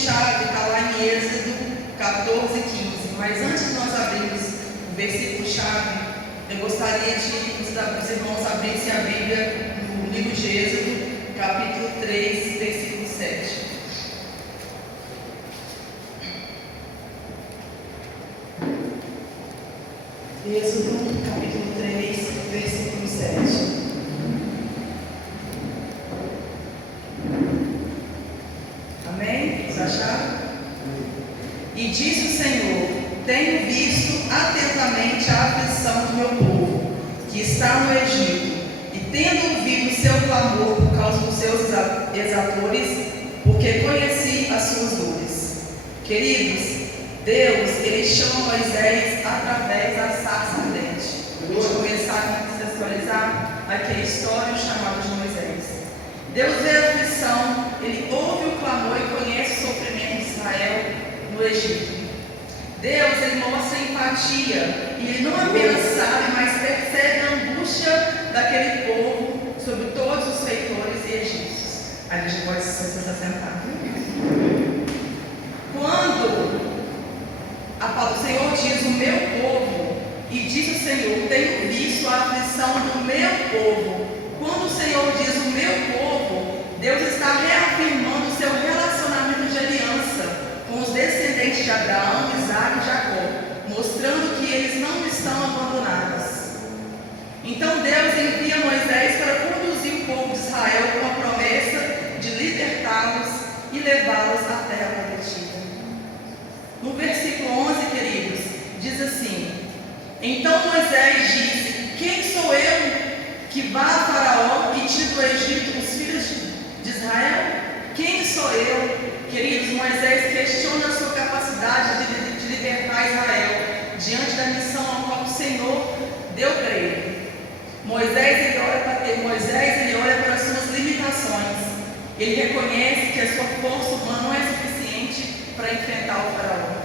versículo-chave está lá em Êxodo 14, 15. Mas antes de nós abrirmos o versículo-chave, eu gostaria de os irmãos abrissem a Bíblia no livro de Êxodo, capítulo 3, versículo 7. Êxodo, capítulo 3, versículo 7. Amém? Vocês acharam? E disse o Senhor: tenho visto atentamente a aflição do meu povo, que está no Egito, e tendo ouvido o seu clamor por causa dos seus exatores, porque conheci as suas dores. Queridos, Deus, Ele chama Moisés através da sarça ardente. Vamos começar a contextualizar aqui a história e o chamado de Moisés. Deus vê a aflição, Ele ouve o clamor e conhece o sofrimento de Israel no Egito. Deus, Ele mostra empatia e Ele não apenas sabe, mas percebe a angústia daquele povo sobre todos os feitores e egípcios. A gente pode se assentar. Quando o Senhor diz o meu povo, e diz o Senhor, tenho visto a aflição do meu povo. Quando o Senhor diz o meu povo, Deus está reafirmando o seu relacionamento de aliança com os descendentes de Abraão, Isaac e Jacó, mostrando que eles não estão abandonados. Então Deus envia Moisés para conduzir o povo de Israel com a promessa de libertá-los e levá-los à terra prometida. No versículo 11, queridos, diz assim: então Moisés disse: quem sou eu que vá a Faraó e tire do Egito os filhos de Israel? Quem sou eu? Queridos, Moisés questiona a sua capacidade de libertar Israel diante da missão a qual o Senhor deu para ele. Moisés ele olha para as suas limitações. Ele reconhece que a sua força humana não é suficiente para enfrentar o Faraó.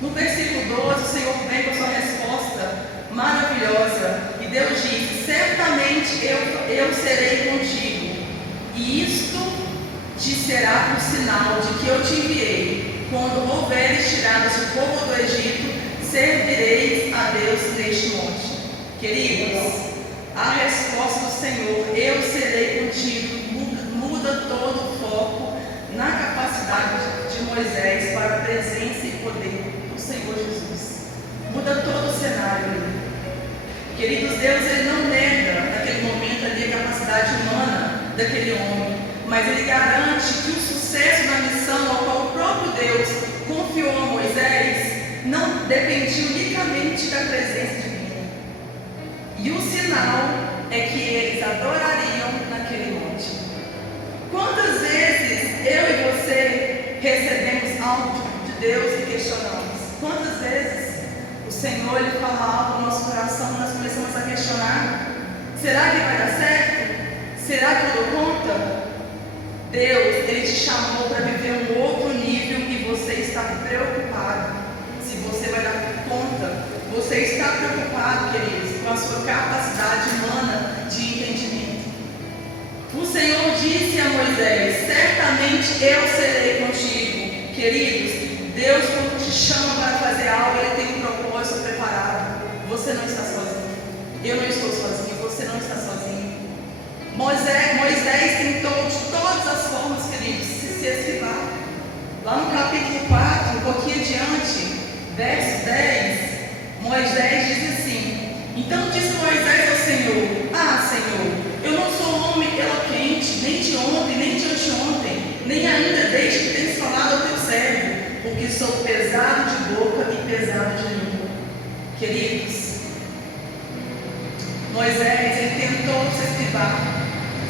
No versículo 12, o Senhor vem com a sua resposta maravilhosa. E Deus diz: certamente eu serei contigo, e isto te será um sinal de que eu te enviei. Quando houveres tirado o povo do Egito, servireis a Deus neste monte. Queridos, a resposta do Senhor, eu serei contigo, muda todo o foco na capacidade de Moisés para a presença e poder do Senhor Jesus. Muda todo o cenário. Queridos, Deus ele não nega naquele momento ali a capacidade humana daquele homem, mas ele garante que o sucesso da missão ao qual o próprio Deus confiou a Moisés não dependia unicamente da presença divina. E o sinal é que eles adorariam naquele monte. Quantas vezes eu e você recebemos algo de Deus e questionamos? Quantas vezes o Senhor ele fala algo no nosso coração e nós começamos a questionar? Será que vai dar certo? Será que eu dou conta? Deus, Ele te chamou para viver um outro nível e você está preocupado se você vai dar conta. Você está preocupado, queridos, com a sua capacidade humana de entendimento. O Senhor disse a Moisés: certamente eu serei contigo. Queridos, Deus quando te chama para fazer algo, Ele tem um propósito preparado. Você não está sozinho. Eu não estou sozinho. Você não está sozinho. Moisés tentou de todas as formas, queridos, se esquivar. Lá no capítulo 4, um pouquinho adiante, verso 10, Moisés diz assim: então disse Moisés ao Senhor: ah, Senhor, eu não sou homem eloquente, nem de ontem, nem de anteontem, nem ainda desde que tens falado ao teu servo, porque sou pesado de boca e pesado de língua. Queridos, Moisés, ele tentou se esquivar.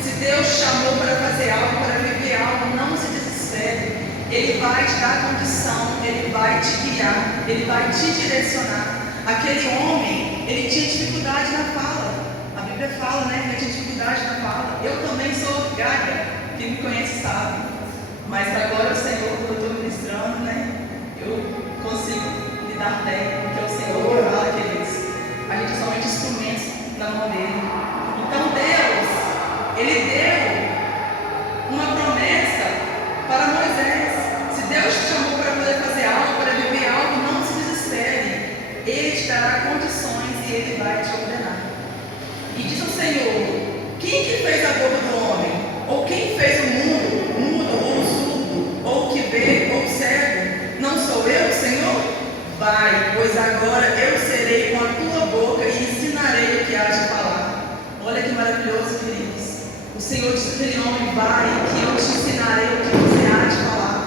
Se Deus chamou para fazer algo, para viver algo, não se desespere. Ele vai te dar condição, Ele vai te guiar, Ele vai te direcionar. Aquele homem, ele tinha dificuldade na fala. A Bíblia fala, né, que ele tinha dificuldade na fala. Eu também sou gaga, quem me conhece sabe. Mas agora o Senhor, quando eu estou ministrando, né, eu consigo lidar bem, porque é o Senhor que fala, queridos. A gente é somente instrumentos na mão dele. Então Deus, Ele deu uma promessa para Moisés. Se Deus Vai, pois agora eu serei com a tua boca e ensinarei o que há de falar. Olha que maravilhoso, queridos. O Senhor disse para aquele homem: vai, que eu te ensinarei o que você há de falar.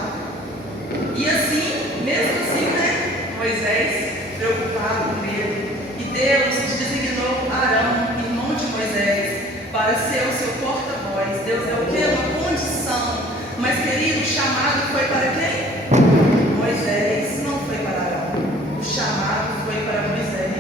E assim, mesmo assim, né? Moisés, preocupado com medo. E Deus designou Arão, irmão de Moisés, para ser o seu porta-voz. Deus é o quê? Uma condição. Mas, querido, o chamado foi para quem? Moisés, não foi para Arão. O chamado foi para Moisés.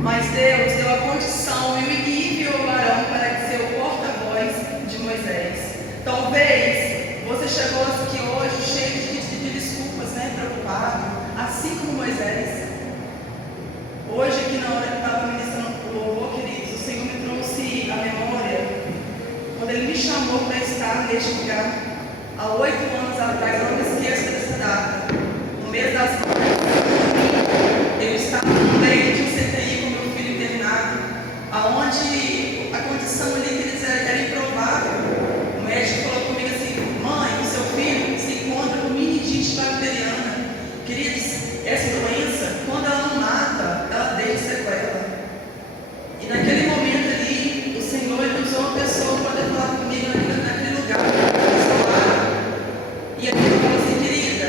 Mas Deus deu a condição e enviou Arão para ser o porta-voz de Moisés. Talvez você chegou aqui hoje cheio de desculpas, né? Preocupado, assim como Moisés. Hoje, aqui na hora que eu estava ministrando o louvor, queridos, o Senhor me trouxe à memória quando Ele me chamou para estar neste lugar. Há 8 anos atrás, eu não me esqueço dessa data. No mês das mães, eu estava no meio de um CTI com meu filho internado, aonde a condição ali era improvável. O médico falou comigo assim: mãe, o seu filho se encontra com meningite bacteriana. Queridos, essa doença, quando ela não mata, ela deixa sequela. E naquele momento ali, o Senhor usou uma pessoa para poder falar comigo naquele lugar. E aqui eu falo assim: querida,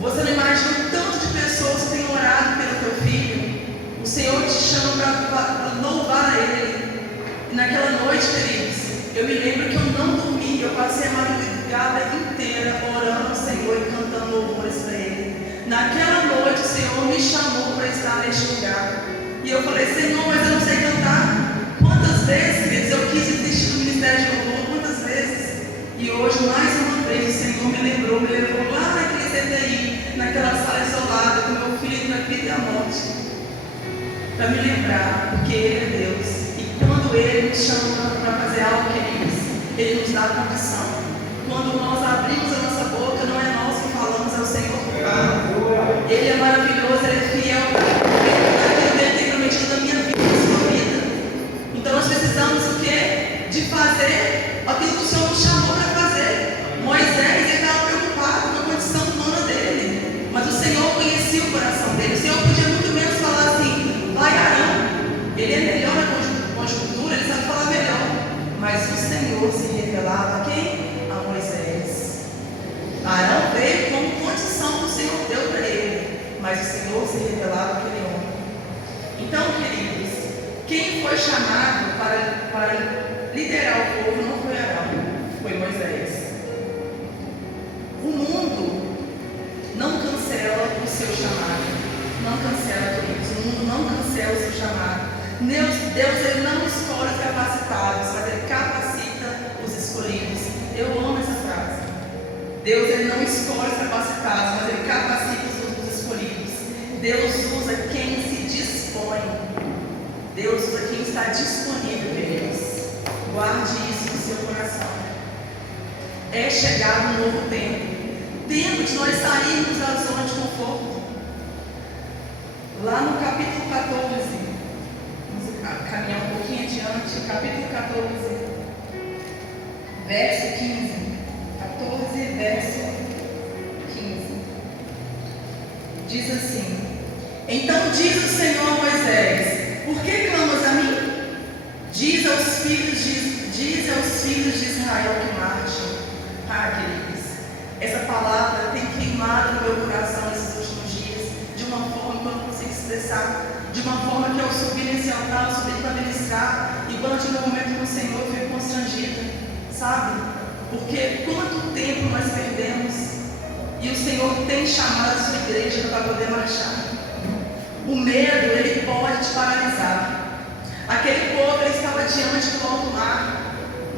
você não imagina o tanto de pessoas que têm orado pelo teu filho. O Senhor te chama para louvar a Ele. E naquela noite, queridos, eu me lembro que eu não dormi. Eu passei a madrugada inteira orando ao Senhor e cantando louvores para Ele. Naquela noite, o Senhor me chamou para estar neste lugar. E eu falei: Senhor, mas eu não sei cantar. Quantas vezes, queridos, eu quis desistir do ministério de louvor? Quantas vezes? E hoje, mais uma vez, o Senhor me lembrou, me levou lá naquele CTI, naquela sala isolada, com meu filho na vida e a morte, para me lembrar, porque Ele é Deus. E quando Ele nos chama para fazer algo, queridos, Ele nos dá a condição. Quando nós abrimos a nossa boca, não é nós que falamos, é o Senhor que fala. Ele é maravilhoso, Ele é fiel, Ele tem prometido na minha vida, na sua vida. Então nós precisamos o quê? De fazer aquilo que o Senhor nos chamou para fazer. Moisés, ele estava preocupado com a condição humana dele, mas o Senhor conhecia o coração dele. O Senhor podia muito menos falar assim: vai, Arão. Ele é melhor na conjuntura, ele sabe falar melhor. Mas o Senhor se revelava a quem? A Moisés. Arão veio como condição que o Senhor deu para ele, mas o Senhor se revelava àquele homem. Então, queridos, quem foi chamado para liderar o povo não foi Arão, foi Moisés. O mundo não cancela o seu chamado. Não cancela, queridos. O mundo não cancela o seu chamado. Deus ele não escolhe os capacitados, mas Ele capacita os escolhidos. Eu amo essa frase. Deus ele não escolhe os capacitados, mas Ele capacita os escolhidos. Deus usa quem se dispõe. Deus usa quem está disponível, queridos. Guarde isso no seu coração. É chegado um novo tempo. Tempo de nós sairmos da zona de conforto. Lá no capítulo 14, vamos caminhar um pouquinho adiante, capítulo 14, verso 15. 14, verso 15. Diz assim: então diz o Senhor a Moisés: por que clamas a mim? Diz aos filhos de Israel que marchem. Queridos, essa palavra tem queimado no meu coração esses últimos dias, de uma forma que eu não consigo expressar, de uma forma que eu subi nesse altar, eu subi para ministrar, e quando eu tive um momento com o Senhor, eu fico constrangida, sabe? Porque quanto tempo nós perdemos, e o Senhor tem chamado a sua igreja para poder marchar. O medo, ele pode te paralisar. Aquele povo ele estava diante do alto mar,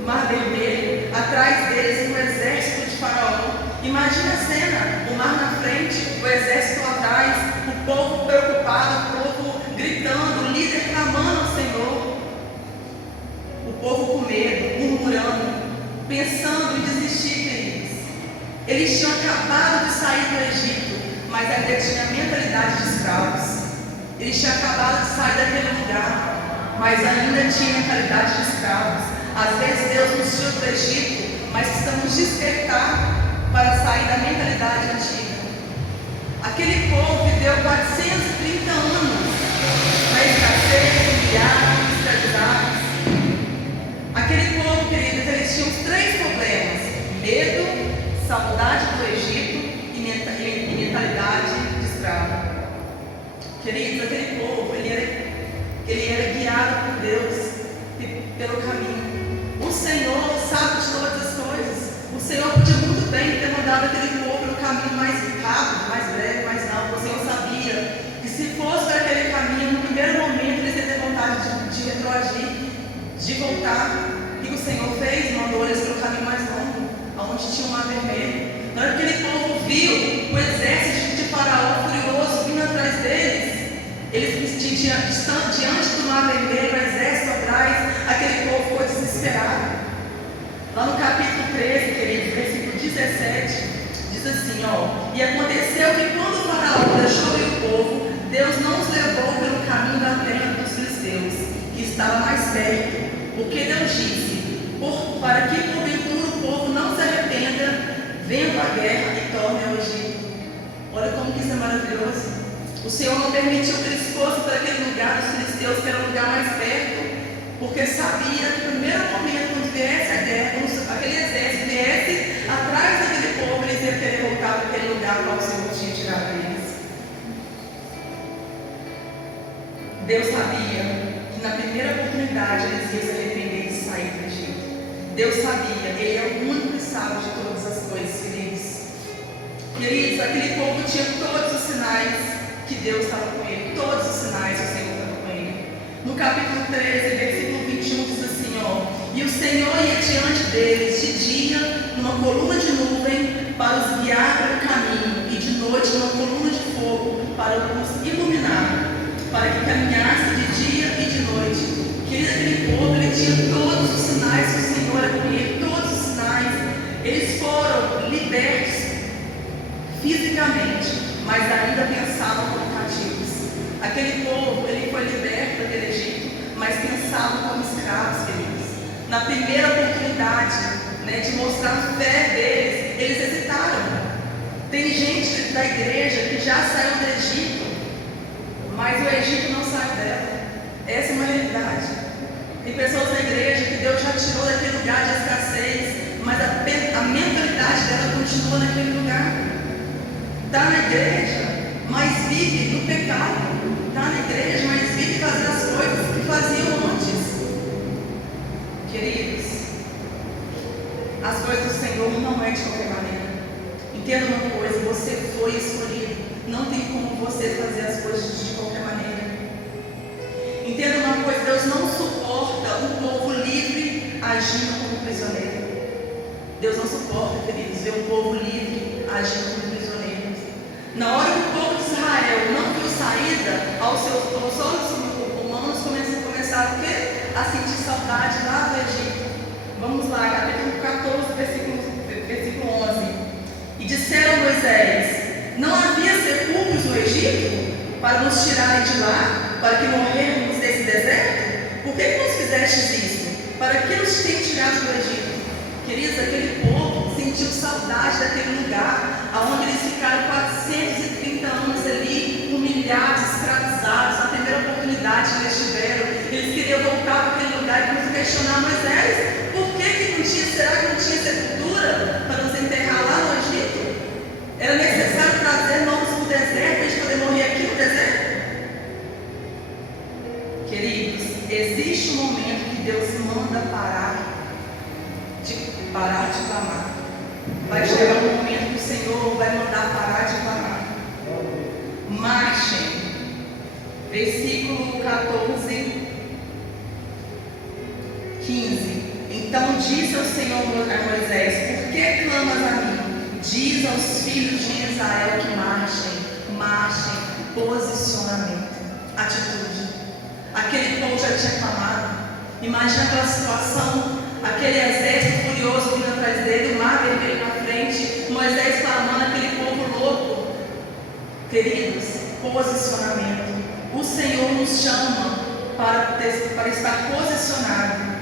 Mar Vermelho, atrás deles um exército de Faraó. Imagina a cena, o mar na frente, o exército atrás, o povo preocupado, o povo gritando, o líder clamando ao Senhor. O povo com medo, murmurando, pensando em desistir, queridos. Eles tinham acabado de sair do Egito, mas ainda tinha a mentalidade de escravos. Eles tinham acabado de sair daquele lugar, mas ainda tinha a mentalidade de escravos. Às vezes Deus nos tirou do Egito, mas precisamos despertar para sair da mentalidade antiga. Aquele povo viveu 430 anos na escassez, humilhados, escravizados. Aquele povo, queridos, eles tinham 3 problemas: medo, saudade do Egito e mentalidade de escravo. Queridos, aquele povo, ele era guiado por Deus pelo caminho. O Senhor sabe de todas as coisas. O Senhor podia muito bem ter mandado aquele povo no caminho mais rápido, mais breve, mas não. O Senhor sabia que se fosse para aquele caminho, no primeiro momento eles iam ter vontade de retroagir, de voltar. E o Senhor fez, mandou eles pelo caminho mais longo, onde tinha o mar vermelho. Na hora que aquele povo viu o exército de Faraó furioso vindo atrás deles, eles diante do mar vermelho, o exército atrás, aquele povo ficou desesperado. Lá no capítulo 13, queridos, versículo 17, diz assim, ó: e aconteceu que quando o Faraó deixou ir o povo, Deus não os levou pelo caminho da terra dos filisteus, que estava mais perto, porque Deus disse, para que porventura o povo não se arrependa, vendo a guerra e torne ao Egito. Olha como que isso é maravilhoso. O Senhor não permitiu que eles fossem para aquele lugar dos filisteus, que era o lugar mais perto, porque sabia que no primeiro momento, quando viesse a guerra, quando aquele exército viesse atrás daquele povo, eles iam querer voltar para aquele lugar para o Senhor tinha tirado eles. Deus sabia que na primeira oportunidade eles iam se arrepender de sair do Egito. Deus sabia, Ele é o único que sabe de todas as coisas, queridos. Queridos, aquele povo tinha todos os sinais que Deus estava com ele, todos os sinais que o Senhor estava com ele. No capítulo 13, versículo 21, diz assim, ó: e o Senhor ia diante deles de dia numa coluna de nuvem para os guiar pelo caminho, e de noite numa coluna de fogo para os iluminar, para que caminhasse de dia e de noite. Querido, aquele povo, ele tinha todos os sinais que o Senhor era com ele, todos os sinais. Eles foram libertos fisicamente, mas ainda pensavam como cativos. Aquele povo, ele foi liberto daquele Egito, mas pensavam como escravos, queridos. Na primeira oportunidade, de mostrar a fé deles, eles hesitaram. Tem gente da igreja que já saiu do Egito, mas o Egito não saiu dela. Essa é uma realidade. Tem pessoas na igreja que Deus já tirou daquele lugar de escassez, mas a mentalidade dela continua naquele lugar. Está na igreja, mas vive no pecado. Está na igreja, mas vive fazendo as coisas que faziam antes. Queridos, as coisas do Senhor não é de qualquer maneira. Entenda uma coisa, você foi escolhido. Não tem como você fazer as coisas de qualquer maneira. Entenda uma coisa, Deus não suporta um povo livre agindo como prisioneiro. Deus não suporta, queridos, ver um povo livre agindo como prisioneiro. Na hora que o povo de Israel não viu saída, aos olhos humanos começaram a sentir saudade lá do Egito. Vamos lá, capítulo 14, versículo 11. E disseram a Moisés: não havia sepulcros no Egito para nos tirarem de lá, para que morrermos desse deserto? Por que nos fizestes isso? Para que nos tem tirado do Egito? Queridos, aquele povo sentiu saudade daquele lugar onde eles ficaram 430 anos ali, humilhados, escravizados. Na primeira oportunidade que eles tiveram, eles queriam voltar para aquele lugar e nos questionar: Moisés, por que não tinha, será que não tinha sepultura para nos enterrar lá no Egito? Era necessário trazer novos para o deserto, para a gente poder morrer aqui no deserto? Queridos, existe um momento que Deus manda parar de clamar. Vai chegar um momento que o Senhor vai mandar parar de clamar. Marchem. Versículo 14, 15. Então disse ao Senhor a Moisés: por que clamas a mim? Diz aos filhos de Israel que marchem. Posicionamento, atitude. Aquele povo já tinha clamado. Imagina aquela situação, aquele exército furioso vindo atrás dele, o mar vermelho na frente, Moisés clamando, aquele povo louco. Queridos, posicionamento. O Senhor nos chama para estar posicionado.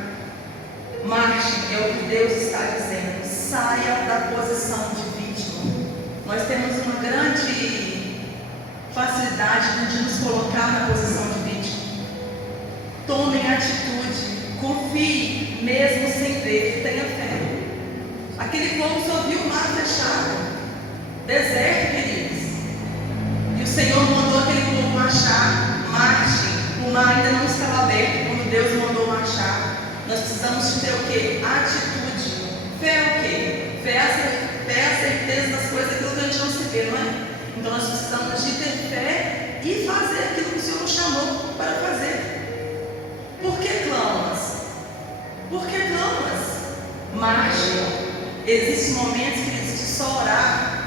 Marche, é o que Deus está dizendo. Saia da posição de vítima. Nós temos uma grande facilidade de nos colocar na posição de vítima. Tomem atitude, confie, mesmo sem ver, tenha fé. Aquele povo só viu o mar fechado, deserto, queridos. E o Senhor mandou aquele povo marchar, marche. O mar ainda não estava aberto quando Deus mandou marchar. Nós precisamos de ter o quê? Atitude. Fé é o quê? Fé é a certeza das coisas, aquilo que a gente não se vê, não é? Então nós precisamos de ter fé e fazer aquilo que o Senhor nos chamou para fazer. Por que clamas? Por que clamas? Marche. Existem momentos que de só orar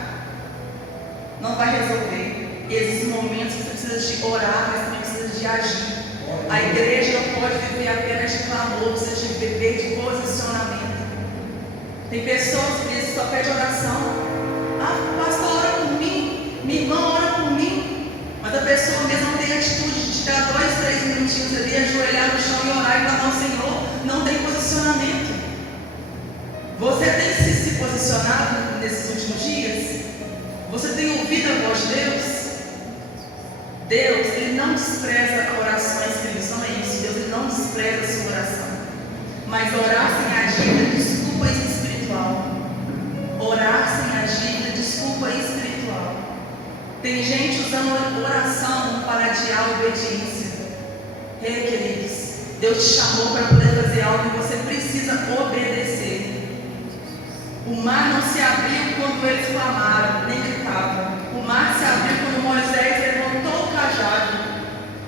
não vai resolver. Existem momentos que você precisa de orar, mas também precisa de agir. A igreja não pode viver apenas de clamor, precisa de viver de posicionamento. Tem pessoas que só pedem oração. Ah, pastor, ora por mim, minha irmã ora por mim. Mas a pessoa mesmo não tem atitude de tirar 2, 3 minutinhos ali, ajoelhar no chão e orar e clamar ao Senhor. Não tem posicionamento. Você tem se posicionado nesses últimos dias? Você tem ouvido a voz de Deus? Deus, Ele não despreza orações, queridos, não é isso. Deus, Ele não despreza a sua oração. Mas orar sem agir é desculpa espiritual. Orar sem agir é desculpa espiritual. Tem gente usando oração para adiar a obediência. Ei, queridos, Deus te chamou para poder fazer algo e você precisa obedecer. O mar não se abriu quando eles clamaram, nem gritavam. O mar se abriu quando Moisés levantou o cajado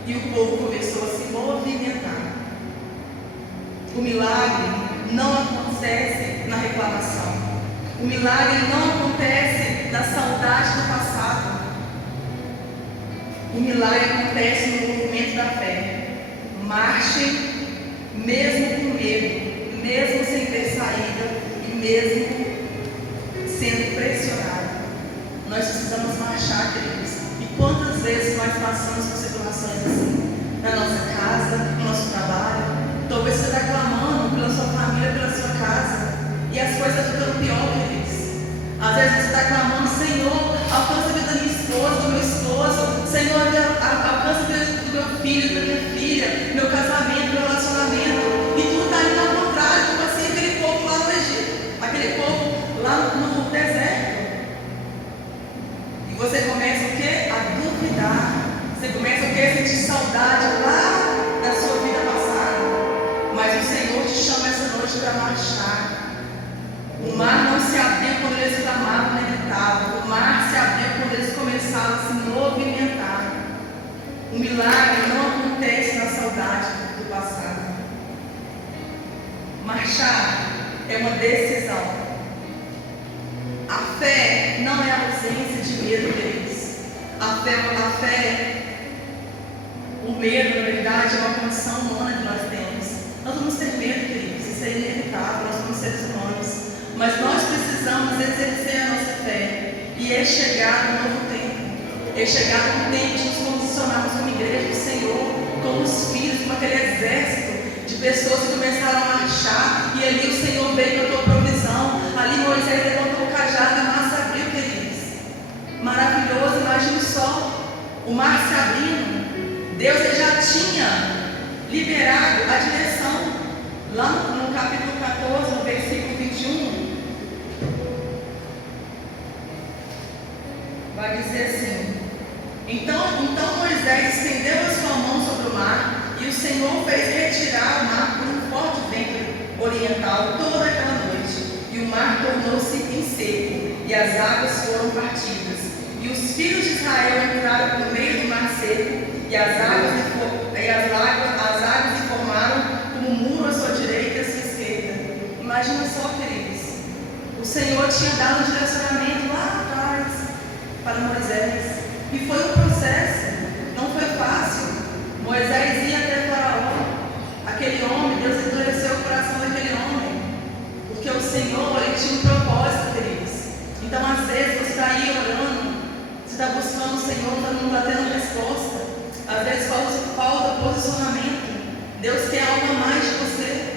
e o povo começou a se movimentar. O milagre não acontece na reclamação. O milagre não acontece na saudade do passado. O milagre acontece no movimento da fé. Marchem mesmo com medo, mesmo sem ter saída e mesmo sendo pressionado. Nós precisamos marchar, queridos. E quantas vezes nós passamos por situações assim? Na nossa casa, no nosso trabalho. Talvez você está clamando pela sua família, pela sua casa. E as coisas ficam pior, queridos. Às vezes você está clamando: Senhor, alcança a vida da minha esposa, do meu esposo. Senhor, alcança a vida do meu filho, da minha filha, meu casamento, meu relacionamento. E tudo está indo ao contrário, como assim aquele povo lá no Egito, aquele povo lá no deserto. E você começa o quê? A duvidar. Você começa o quê? A sentir saudade lá da sua vida passada. Mas o Senhor te chama essa noite para marchar. O mar não se abriu quando eles clamavam nem gritavam. O mar se abriu quando eles começaram a se movimentar. O milagre não acontece na saudade do passado. Marchar é uma decisão. A fé não é a ausência de medo, queridos. O medo, na verdade, é uma condição humana que nós temos. Nós vamos ter medo, queridos. Isso é inevitável, nós somos seres humanos. Mas nós precisamos exercer a nossa fé. E é chegar um novo tempo. É chegar um tempo de nos posicionarmos como igreja do Senhor, como os filhos, como aquele exército de pessoas que começaram a marchar. E ali o Senhor veio com a tua provisão. Ali Moisés levantou o cajado e o mar se abriu, queridos. Maravilhoso, imagine só. O mar se abrindo. Deus já tinha liberado a direção. Lá no capítulo 14, no versículo 21. Vai dizer assim: Então Moisés estendeu a sua mão sobre o mar, e o Senhor fez retirar o mar por um forte vento oriental toda aquela noite, e o mar tornou-se em seco, e as águas foram partidas, e os filhos de Israel entraram no meio do mar seco, e as águas se formaram como um muro à sua direita e à sua esquerda. Imagina só, queridos, o Senhor tinha dado um direcionamento lá atrás para Moisés, e foi um processo, não foi fácil. Moisés ia até Faraó, aquele homem, Deus endureceu o coração daquele homem, porque o Senhor, Ele tinha um propósito, queridos. Então às vezes você está aí orando, você está buscando o Senhor, não está tendo resposta, às vezes falta posicionamento. Deus quer algo a mais de você.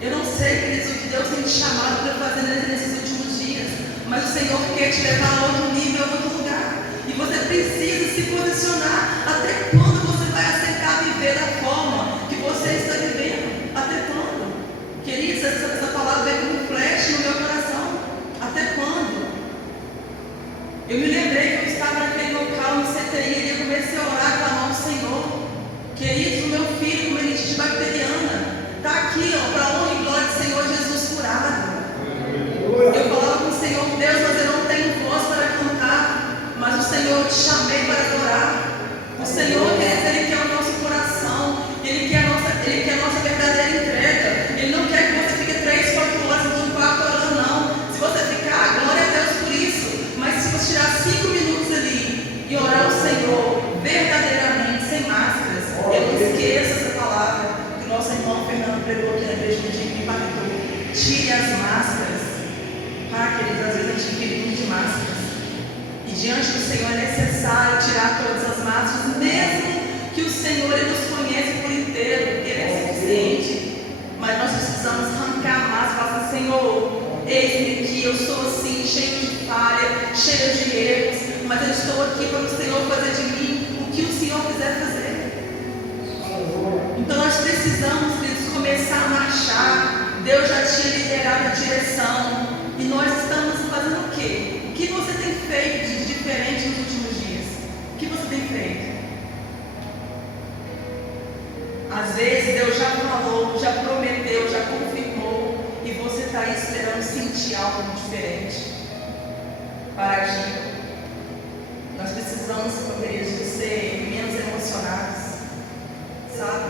Eu não sei, queridos, o que Deus tem te chamado para fazer nesses últimos dias, mas o Senhor quer te levar a outro nível, a outro lugar. E você precisa Eu me lembrei que eu estava naquele local no CTI e eu comecei a orar, clamar ao Senhor. Queridos, o meu filho com meningite bacteriana está aqui, ó, para a honra e glória do Senhor Jesus curado. Eu falava com o Senhor, Deus, mas eu não tenho voz para cantar, mas o Senhor, eu te chamei para adorar. O Senhor, Ele quer o nosso coração, Ele quer a nossa verdadeira entrega. Ele não quer que você fique 3, 4 horas no quarto orando, não. Se você ficar, glória a Deus por isso. Mas se você tirar 5 minutos ali e orar ao Senhor verdadeiramente, sem máscaras, eu não esqueça essa palavra que o nosso irmão Fernando pregou aqui na igreja de impactou. Tire as máscaras. Queridos, às vezes a gente vive muito de máscaras. E diante do Senhor é necessário tirar todas as máscaras, mesmo que o Senhor Ele nos conhece por inteiro, Ele é suficiente. Mas nós precisamos arrancar a máscara e falar assim, Senhor, eis-me aqui, eu sou assim, cheio de falha, cheio de erros, mas eu estou aqui para o Senhor fazer de mim o que o Senhor quiser fazer. Então nós precisamos, queridos, começar a marchar. Deus já tinha liberado a direção. E nós estamos fazendo o quê? O que você tem feito de diferente nos últimos dias? O que você tem feito? Às vezes Deus já falou, já prometeu, já confirmou, e você está aí esperando sentir algo diferente para agir. Nós precisamos, queridos, de ser menos emocionados, sabe?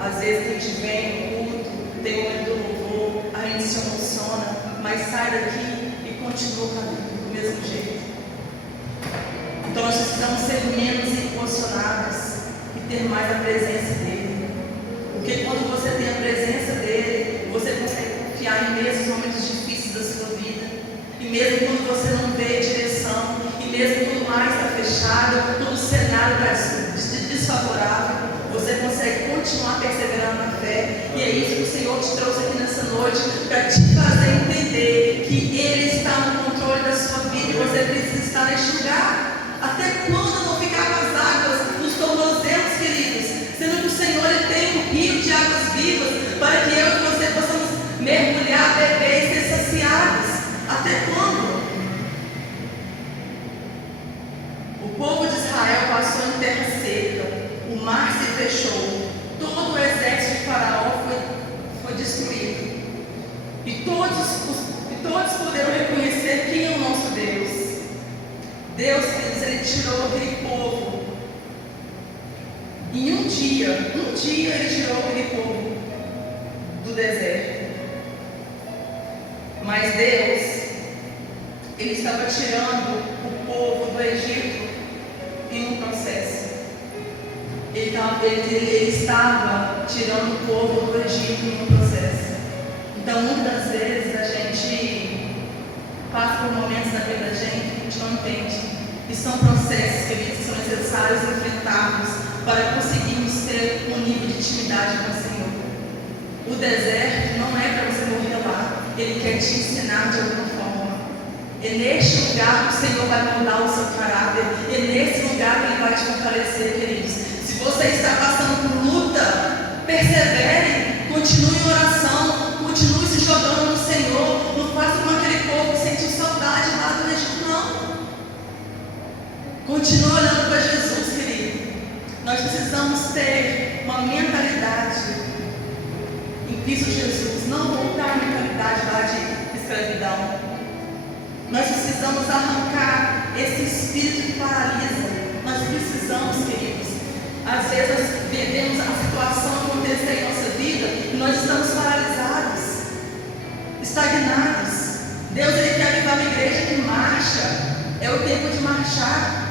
Às vezes a gente vem no culto, tem o momento do louvor, a gente se emociona, mas sai daqui e continua caminhando do mesmo jeito. Então nós precisamos ser menos emocionados e ter mais a presença dele. Porque quando você tem a presença dele, você consegue confiar em mesmo momentos difíceis da sua vida. E mesmo quando você não vê direção, e mesmo quando o mar está fechado, quando o cenário está desfavorável, você consegue continuar perseverando na fé. E é isso que o Senhor te trouxe aqui nessa noite, para te fazer entender que Ele está no controle da sua vida e você precisa estar neste lugar. Até quando não ficar com as águas nos tornozelos, queridos? Sendo que o Senhor Ele tem um rio de águas vivas para que eu e você possamos mergulhar, beber e ser saciados. Até quando? O povo de Israel passou em terra seca, o mar se fechou, todo o exército de Faraó foi destruído. E todos poderão reconhecer quem é o nosso Deus. Deus, queridos, Ele tirou aquele povo. Em um dia Ele tirou aquele povo do deserto. Mas Deus, Ele estava tirando o povo do Egito em um processo. Ele estava tirando o povo do Egito em um processo. Então, muitas vezes a gente passa por momentos na vida da gente que a gente não entende. E são processos, queridos, que são necessários enfrentarmos para conseguirmos ter um nível de intimidade com o Senhor. O deserto não é para você morrer lá. Ele quer te ensinar de alguma forma. É neste lugar que o Senhor vai mudar o seu caráter. É nesse lugar que Ele vai te fortalecer, queridos. Se você está passando por luta, persevere, continue em oração, continue se jogando no Senhor. Não faça como aquele povo que sentiu saudade lá do Egito, não. Continue olhando para Jesus, querido. Nós precisamos ter uma mentalidade em Cristo Jesus, não voltar à mentalidade lá de escravidão. Nós precisamos arrancar esse espírito que paralisa. Nós precisamos, queridos. Às vezes nós vemos a situação acontecer em nossa vida e nós estamos paralisados, estagnados. Deus Ele quer avivar uma igreja que marcha. É o tempo de marchar.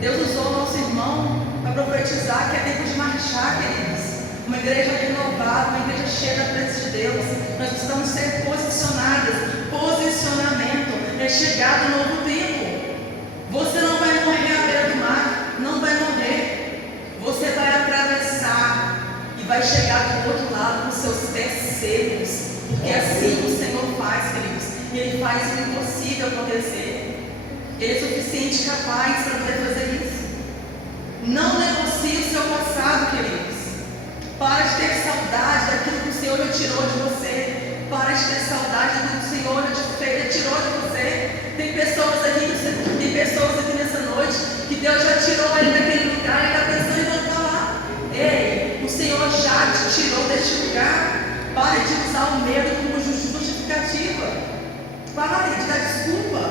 Deus usou o nosso irmão para profetizar que é tempo de marchar, queridos. Uma igreja renovada, uma igreja cheia da presença de Deus. Nós precisamos ser posicionadas. Posicionamento é chegar no novo tempo. Você não vai morrer à beira do mar, não vai morrer. Você vai atravessar e vai chegar do outro lado com seus pés secos. Porque assim o Senhor faz, queridos. E Ele faz o impossível acontecer. Ele é suficiente capaz para poder fazer isso. Não negocie o seu passado, queridos. Para de ter saudade daquilo que o Senhor já tirou de você. Para de ter saudade daquilo que o Senhor já tirou de você. Tem pessoas aqui que você Pare de dar desculpa.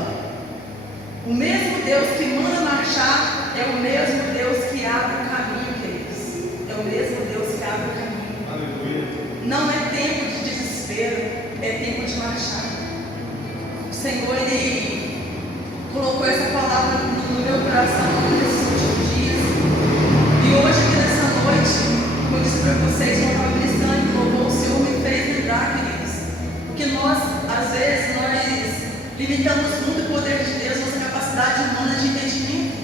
O mesmo Deus que manda marchar é o mesmo Deus que abre o caminho, queridos. É o mesmo Deus que abre o caminho. Aleluia. Não é tempo de desespero, é tempo de marchar. O Senhor, Ele colocou essa palavra no meu coração nesses últimos dias. E hoje, aqui nessa noite, como eu disse para vocês, eu estava ministrando e louvou, o Senhor me fez lembrar, queridos, porque nós, às vezes, nós limitamos muito o poder de Deus, nossa capacidade humana de entendimento.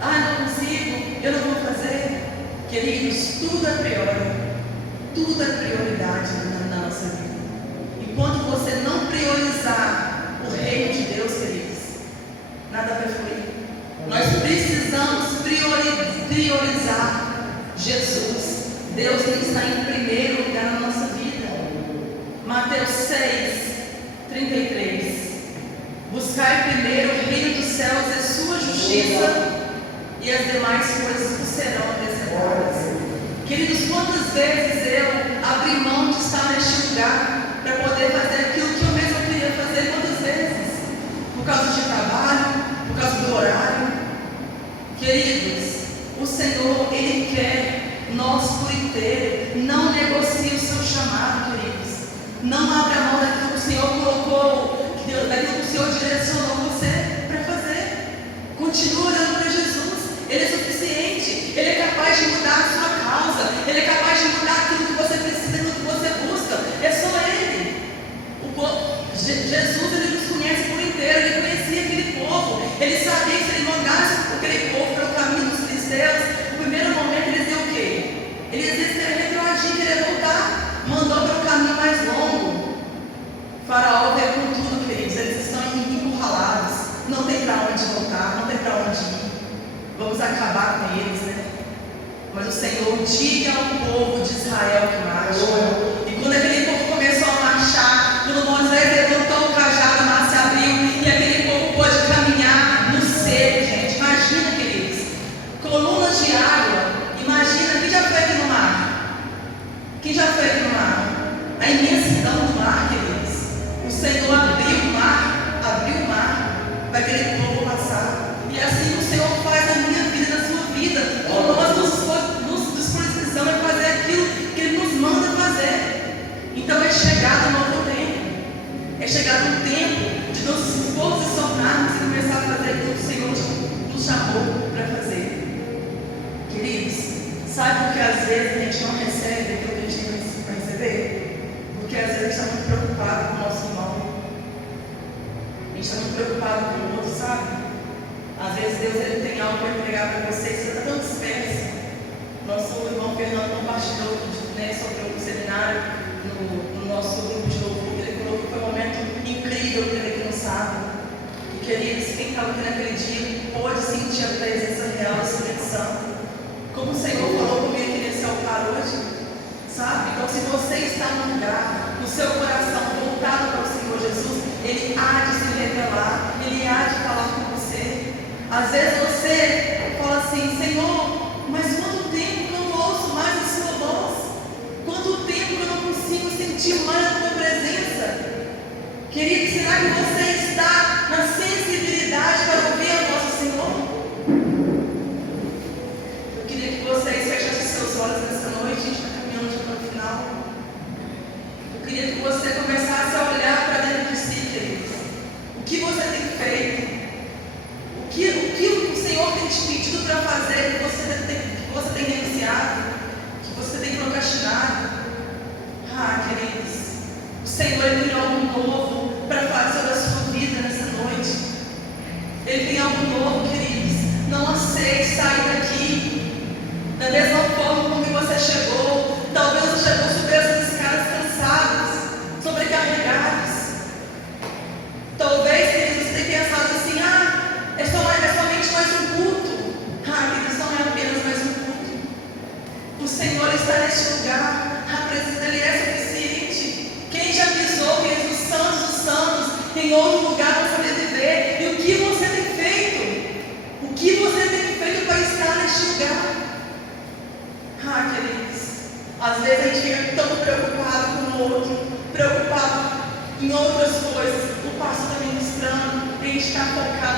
Não consigo, eu não vou fazer. Queridos, tudo é priori. Tudo é prioridade na nossa vida. Enquanto você não priorizar o reino de Deus, queridos, nada vai fluir. Nós precisamos priorizar Jesus. Deus tem que estar em primeiro lugar na nossa vida. Mateus 6:33. Buscai primeiro o reino dos céus e sua justiça, e as demais coisas vos serão acrescentadas. Queridos, quantas vezes eu abri mão de estar neste lugar para poder fazer aquilo que eu mesmo queria fazer? Quantas vezes? Por causa de trabalho, por causa do horário. Queridos, o Senhor, Ele quer nós por inteiro. Não negocie o seu chamado, queridos. Não abra mão daquilo que o Senhor colocou, daquilo que o Senhor direcionou você para fazer. Continue orando para Jesus. Ele é suficiente. Ele é capaz de mudar a sua causa. Ele é capaz de mudar aquilo que você precisa, aquilo que você busca. É só Ele. Jesus, Ele nos conhece por inteiro. Ele conhecia aquele povo. Ele sabia que se Ele mandasse aquele povo para o caminho dos filisteus, no primeiro momento eles iam o quê? Eles iam querer retroagir, querer voltar. Mandou para o caminho mais longo. Faraó veio com tudo, queridos. Eles estão encurralados. Não tem para onde voltar, não tem para onde ir. Vamos acabar com eles, né? Mas o Senhor, diga ao povo de Israel que marcha. E quando aquele povo começou a marchar, quando Moisés levantou o cajado, o mar se abriu e aquele povo pôde caminhar no seco, gente. Imagina, queridos, colunas de água. Imagina, quem já foi aqui no mar? Quem já foi aqui no mar? A imensidão do mar, queridos. O Senhor abriu o mar para aquele povo passar. E assim o Senhor faz na minha vida, na sua vida. Quando nós nos disposição a fazer aquilo que Ele nos manda fazer. Então é chegado um novo tempo. É chegado um tempo de nos posicionarmos e começar a fazer aquilo que o Senhor nos chamou para fazer. Queridos, sabe por que às vezes a gente não recebe aquilo que a gente tem para receber? Porque às vezes a gente está muito preocupado com o nosso irmão. A gente está muito preocupado com o outro, sabe? Às vezes Deus ele tem algo para entregar para vocês, você está tão disperso. Nosso irmão Fernando compartilhou sobre o seminário no nosso grupo de louvor. Ele falou que foi um momento incrível que ele aqui no sábado. E queridos, quem estava aqui naquele dia pôde sentir a presença real do Espírito Santo. Como o Senhor falou comigo aqui nesse altar hoje, sabe? Então, se você está num lugar, no seu coração voltado para o Senhor Jesus, Ele há de se revelar, Ele há de falar com você. Às vezes você fala assim: Senhor, mas quanto tempo que eu não ouço mais a sua voz? Quanto tempo que eu não consigo sentir mais a tua presença? Querido, será que você está na sensibilidade para ouvir a voz do Senhor? Eu queria que vocês fechassem seus olhos nessa noite. A gente está caminhando já para o final. Eu queria que você começasse a olhar para dentro de si, queridos. O que você tem feito? O que o Senhor tem te pedido para fazer, que você tem renunciado, que você tem procrastinado? Queridos, o Senhor ele tem algo novo para fazer sobre a sua vida nessa noite. Ele tem algo novo, queridos. Não aceite sair daqui da mesma forma como você chegou. Talvez você chegou sobre essas escadas cansados, sobrecarregados. Talvez, queridos, você tenha pensado assim: é somente mais um culto. Queridos, não é apenas mais um culto. O Senhor está neste lugar. A presença dEle é suficiente. Quem já pisou, queridos, os santos, em outro lugar para poder viver? E o que você tem feito? O que você tem feito para estar neste lugar? Queridos, às vezes a gente fica tão preocupado com o outro, preocupado em outras coisas, está focado